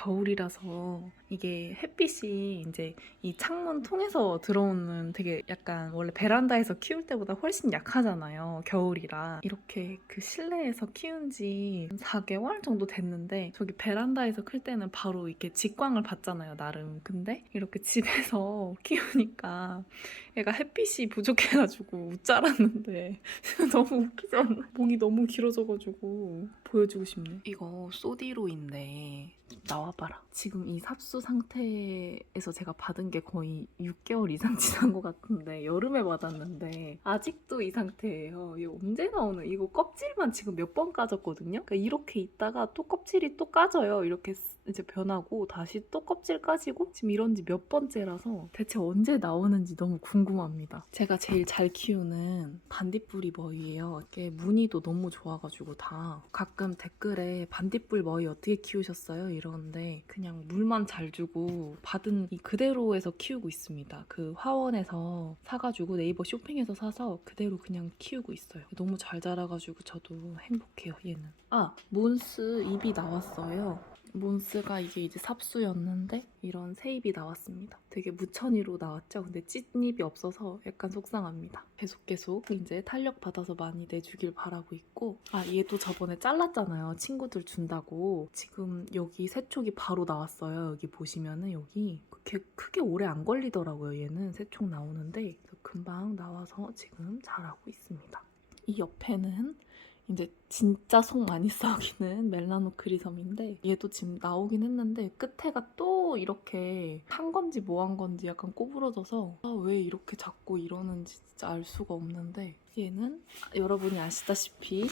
겨울이라서 이게 햇빛이 이제 이 창문 통해서 들어오는 되게 약간 원래 베란다에서 키울 때보다 훨씬 약하잖아요. 겨울이라. 이렇게 그 실내에서 키운 지 4개월 정도 됐는데 저기 베란다에서 클 때는 바로 이렇게 직광을 받잖아요, 나름. 근데 이렇게 집에서 키우니까 얘가 햇빛이 부족해가지고 웃 자랐는데 너무 웃기지 않나? 목이 너무 길어져가지고 보여주고 싶네. 이거 소디로인데 나와봐라. 지금 이 삽수 상태에서 제가 받은 게 거의 6개월 이상 지난 것 같은데 여름에 받았는데 아직도 이 상태예요. 이거 언제 나오는? 이거 껍질만 지금 몇 번 까졌거든요. 그러니까 이렇게 있다가 또 껍질이 또 까져요. 이렇게 이제 변하고 다시 또 껍질 까지고 지금 이런 지 몇 번째라서 대체 언제 나오는지 너무 궁금합니다. 제가 제일 잘 키우는 반딧불이 머위예요. 이게 무늬도 너무 좋아가지고 다 가끔 댓글에 반딧불 머위 어떻게 키우셨어요? 이러는데 그냥 물만 잘 주고 받은 이 그대로에서 키우고 있습니다. 그 화원에서 사가지고 네이버 쇼핑에서 사서 그대로 그냥 키우고 있어요. 너무 잘 자라가지고 저도 행복해요, 얘는. 아, 몬스 잎이 나왔어요. 몬스가 이게 이제 삽수였는데 이런 새 잎이 나왔습니다. 되게 무천이로 나왔죠? 근데 찐잎이 없어서 약간 속상합니다. 계속 이제 탄력 받아서 많이 내주길 바라고 있고 아, 얘도 저번에 잘랐잖아요. 친구들 준다고. 지금 여기 새촉이 바로 나왔어요. 여기 보시면은 여기 그렇게 크게 오래 안 걸리더라고요. 얘는 새촉 나오는데 금방 나와서 지금 자라고 있습니다. 이 옆에는 이제 진짜 속 많이 썩이는 멜라노크리섬인데 얘도 지금 나오긴 했는데 끝에가 또 이렇게 한 건지 뭐 한 건지 약간 꼬부러져서 아, 왜 이렇게 자꾸 이러는지 진짜 알 수가 없는데 얘는 여러분이 아시다시피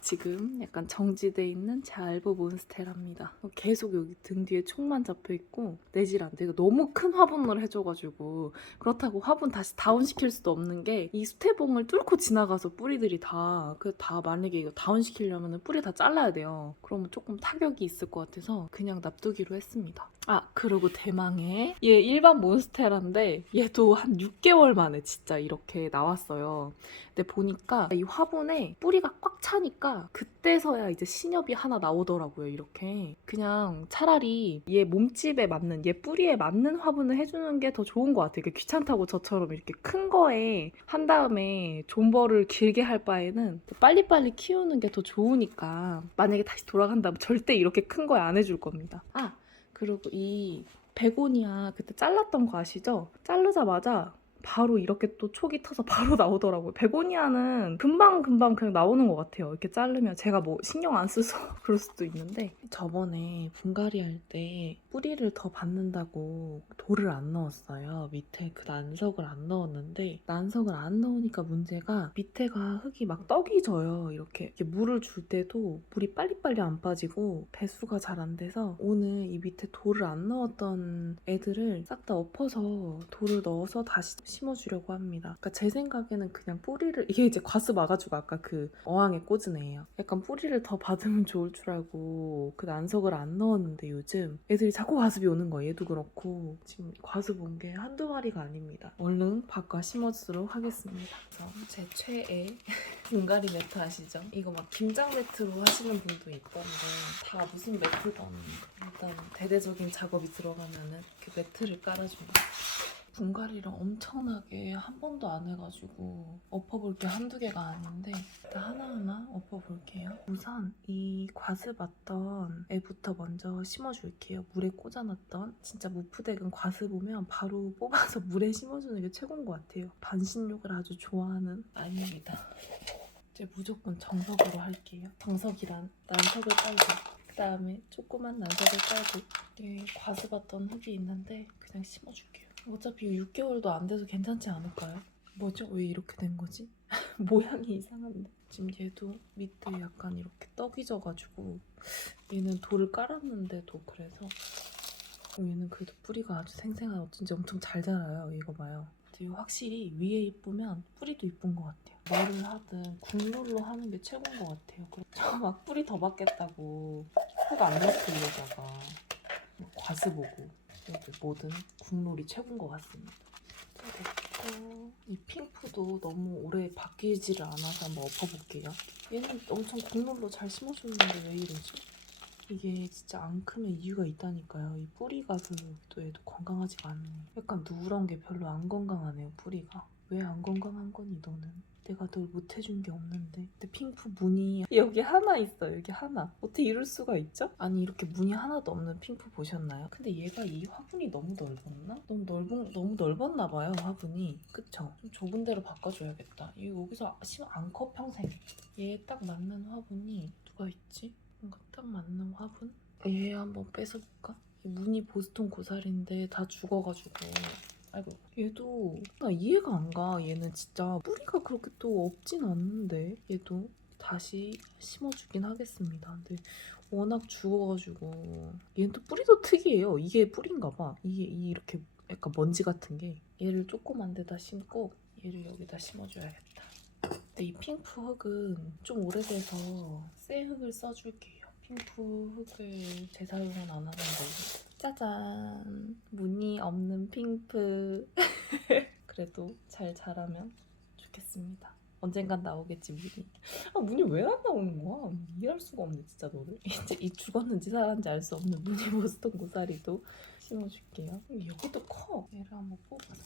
지금 약간 정지돼 있는 제 알보 몬스테라입니다. 계속 여기 등 뒤에 촉만 잡혀 있고 내질 안 돼. 이거 너무 큰 화분을 해줘가지고 그렇다고 화분 다시 다운시킬 수도 없는 게 이 수태봉을 뚫고 지나가서 뿌리들이 다 만약에 이거 다운시키려면 뿌리 다 잘라야 돼요. 그러면 조금 타격이 있을 것 같아서 그냥 놔두기로 했습니다. 아, 그리고 대망의 얘 일반 몬스테라인데 얘도 한 6개월 만에 진짜 이렇게 나왔어요. 근데 보니까 이 화분에 뿌리가 꽉 차니까 그때서야 이제 신엽이 하나 나오더라고요. 이렇게 그냥 차라리 얘 몸집에 맞는 얘 뿌리에 맞는 화분을 해주는 게 더 좋은 것 같아요. 귀찮다고 저처럼 이렇게 큰 거에 한 다음에 존버를 길게 할 바에는 빨리빨리 키우는 게 더 좋으니까 만약에 다시 돌아간다면 절대 이렇게 큰 거에 안 해줄 겁니다. 아, 그리고 이 베고니아 그때 잘랐던 거 아시죠? 자르자마자 바로 이렇게 또 촉이 터서 바로 나오더라고요. 베고니아는 금방금방 그냥 나오는 것 같아요. 이렇게 자르면 제가 뭐 신경 안 써서 그럴 수도 있는데 저번에 분갈이 할 때 뿌리를 더 받는다고 돌을 안 넣었어요. 밑에 그 난석을 안 넣었는데 난석을 안 넣으니까 문제가 밑에가 흙이 막 떡이 져요. 이렇게 물을 줄 때도 물이 빨리빨리 안 빠지고 배수가 잘 안 돼서 오늘 이 밑에 돌을 안 넣었던 애들을 싹 다 엎어서 돌을 넣어서 다시 심어주려고 합니다. 그러니까 제 생각에는 그냥 뿌리를 이게 이제 과습 와가지고 아까 그 어항에 꽂은 애예요. 약간 뿌리를 더 받으면 좋을 줄 알고 그 난석을 안 넣었는데 요즘 애들이 자꾸 과습이 오는 거예요. 얘도 그렇고 지금 과습 온 게 한두 마리가 아닙니다. 얼른 바꿔 심어주도록 하겠습니다. 그래서 제 최애 분갈이 매트 아시죠? 이거 막 김장 매트로 하시는 분도 있던데 다 무슨 매트든 일단 대대적인 작업이 들어가면은 그 매트를 깔아줍니다. 분갈이를 엄청나게 한 번도 안 해가지고 엎어볼 게 한두 개가 아닌데 일단 하나하나 엎어볼게요. 우선 이 과습 왔던 애부터 먼저 심어줄게요. 물에 꽂아놨던 진짜 무프덱은 과습 오면 바로 뽑아서 물에 심어주는 게 최고인 것 같아요. 반신욕을 아주 좋아하는 아닙니다. 이제 무조건 정석으로 할게요. 정석이란 난석을 깔고 그 다음에 조그만 난석을 깔고 이게 과습 왔던 흙이 있는데 그냥 심어줄게요. 어차피 6개월도 안 돼서 괜찮지 않을까요? 뭐죠? 왜 이렇게 된 거지? 모양이 이상한데. 지금 얘도 밑에 약간 이렇게 떡이 져가지고 얘는 돌을 깔았는데도 그래서 얘는 그래도 뿌리가 아주 생생한 어쩐지 엄청 잘 자라요. 이거 봐요. 근데 확실히 위에 이쁘면 뿌리도 이쁜 것 같아요. 뭐를 하든 국룰로 하는 게 최고인 것 같아요. 저 막 뿌리 더 받겠다고 흙 안 넣고 이러다가 과습 오고 뭐든 국룰이 최고인 것 같습니다. 됐고 이 핑크도 너무 오래 바뀌지를 않아서 한번 엎어볼게요. 얘는 엄청 국룰로 잘 심어주는데 왜 이러지? 이게 진짜 안 크면 이유가 있다니까요. 이 뿌리가 또 얘도 건강하지가 않네. 약간 누런 게 별로 안 건강하네요, 뿌리가. 왜 안 건강한 거니 너는? 내가 널 못해준 게 없는데. 근데 핑크 무늬 여기 하나 있어요. 여기 하나. 어떻게 이럴 수가 있죠? 아니 이렇게 무늬 하나도 없는 핑크 보셨나요? 근데 얘가 이 화분이 너무 넓었나? 너무 넓었나 봐요, 화분이. 그쵸? 좀 좁은 데로 바꿔줘야겠다. 이거 여기서 심으면 안 커 평생. 얘 딱 맞는 화분이 누가 있지? 뭔가 딱 맞는 화분? 얘 한번 뺏어볼까? 이 무늬 보스턴 고사리인데 다 죽어가지고. 아이고, 얘도 나 이해가 안 가. 얘는 진짜 뿌리가 그렇게 또 없진 않는데 얘도 다시 심어주긴 하겠습니다. 근데 워낙 죽어가지고 얘는 또 뿌리도 특이해요. 이게 뿌리인가 봐. 이게 이렇게 약간 먼지 같은 게. 얘를 조그만 데다 심고 얘를 여기다 심어줘야겠다. 근데 이 핑크 흙은 좀 오래돼서 새 흙을 써줄게요. 핑크 흙을 재사용은 안 하는데. 짜잔, 무늬 없는 핑크. 그래도 잘 자라면 좋겠습니다. 언젠간 나오겠지, 무늬. 아, 무늬 왜 안 나오는 거야? 이해할 수가 없네 진짜 너를. 이제 이 죽었는지 살았는지 알 수 없는 무늬 보스턴 고사리도 심어줄게요. 여기도 커. 얘를 한번 뽑아서.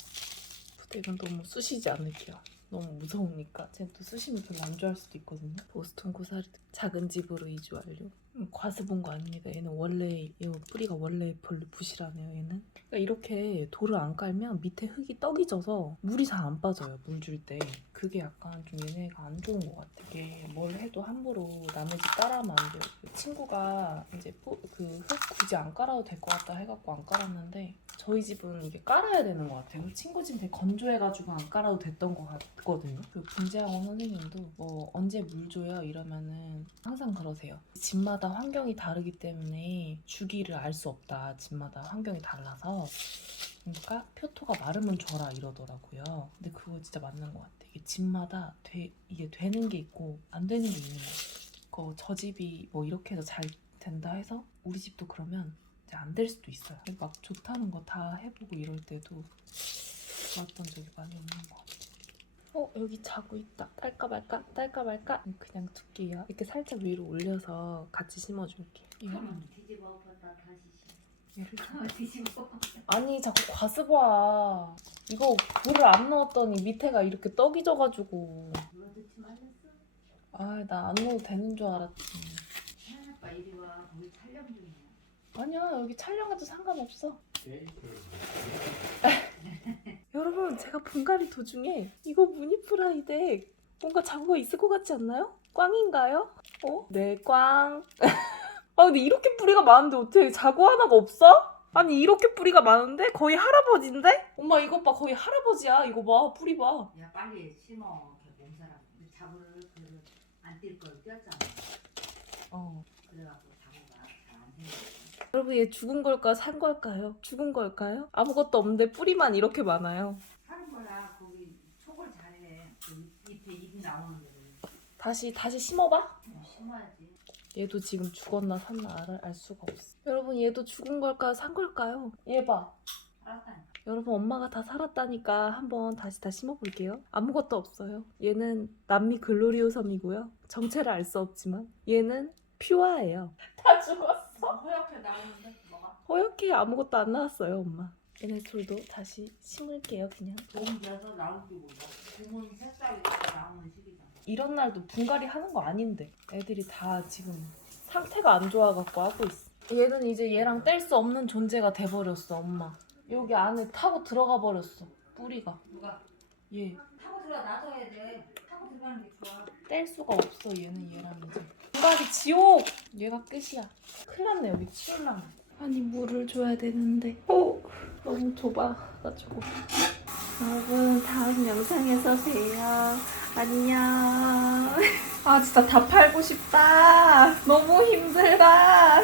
근데 이건 너무 쑤시지 않을게요. 너무 무서우니까. 쟤는 또 쑤시면 별로 안 좋아할 수도 있거든요. 보스턴 고사리 작은 집으로 이주 완료. 과습 온 거 아닙니다. 얘는 원래 이 뿌리가 원래 별로 부실하네요. 얘는. 그러니까 이렇게 돌을 안 깔면 밑에 흙이 떡이 져서 물이 잘 안 빠져요. 물 줄 때. 그게 약간 좀 얘네가 안 좋은 것 같아. 이게 뭘 해도 함부로 남의 집 따라하면 안 돼요. 친구가 이제 그 흙 굳이 안 깔아도 될 것 같다 해갖고 안 깔았는데 저희 집은 이게 깔아야 되는 것 같아요. 친구 집 되게 건조해가지고 안 깔아도 됐던 것 같거든요. 그리고 분재학원 선생님도 뭐 언제 물 줘요? 이러면은 항상 그러세요. 집마다 환경이 다르기 때문에 주기를 알 수 없다. 집마다 환경이 달라서. 그러니까 표토가 마르면 줘라 이러더라고요. 근데 그거 진짜 맞는 것 같아. 이게 집마다 이게 되는 게 있고 안 되는 게 있는 거야. 저 집이 뭐 이렇게 해서 잘 된다 해서 우리 집도 그러면 이제 안 될 수도 있어요. 막 좋다는 거 다 해보고 이럴 때도 좋았던 적이 많이 없는 것 같아. 여기 자고 있다. 딸까 말까? 딸까 말까? 그냥 둘게요. 이렇게 살짝 위로 올려서 같이 심어줄게. 그럼 뒤집어 엎었다 다시 얘를 좀 뒤집어. 아니 자꾸 과습와. 이거 물을 안 넣었더니 밑에가 이렇게 떡이 져가지고. 물 넣지 말랬어? 아, 나 안 넣어도 되는 줄 알았지. 혜연 아빠 이리 와. 거기 촬영 중이야. 아니야, 여기 촬영해도 상관없어. 여러분, 제가 분갈이 도중에 이거 무늬 프라이데 뭔가 자구가 있을 것 같지 않나요? 꽝인가요? 네, 꽝. 아, 근데 이렇게 뿌리가 많은데 어떻게 자구 하나가 없어? 아니, 이렇게 뿌리가 많은데? 거의 할아버지인데? 엄마, 이것 봐. 거의 할아버지야. 이거 봐. 뿌리 봐. 야 빨리 심어. 몸사람. 자구를 안뛸 걸 띄었잖아. 그래갖고 자구가 잘 안 생겨. 여러분, 얘 죽은 걸까? 산 걸까요? 죽은 걸까요? 아무것도 없는데 뿌리만 이렇게 많아요. 하는 거야. 거기 촉을 잘해. 그 밑에 잎이 나오는 데를. 다시 심어봐. 심어야지. 얘도 지금 죽었나 샀나 알 수가 없어. 여러분, 얘도 죽은 걸까요? 산 걸까요? 얘 봐. 알았다니까. 여러분, 엄마가 다 살았다니까 한번 다시 다 심어볼게요. 아무것도 없어요. 얘는 남미 글로리오섬이고요. 정체를 알 수 없지만 얘는 퓨어예요. 다 죽었어. 허옇게 나오는데 뭐가? 허옇게 아무것도 안 나왔어요, 엄마. 얘네 둘도 다시 심을게요, 그냥. 봄 돼서 나올지 몰라. 봄은 새싹이 나오는 시기잖아. 이런 날도 분갈이 하는 거 아닌데 애들이 다 지금 상태가 안 좋아갖고 하고 있어. 얘는 이제 얘랑 뗄 수 없는 존재가 돼버렸어, 엄마. 여기 안에 타고 들어가 버렸어, 뿌리가. 누가? 얘 타고 들어 놔둬야 돼. 타고 들어가는 게 좋아. 뗄 수가 없어, 얘는 얘랑 이제. 분갈이 지옥! 얘가 끝이야. 큰일 났네, 여기 치우려면. 아니, 물을 줘야 되는데 너무 좁아가지고. 여러분, 다음 영상에서 봬요. 안녕. 아, 진짜 다 팔고 싶다. 너무 힘들다.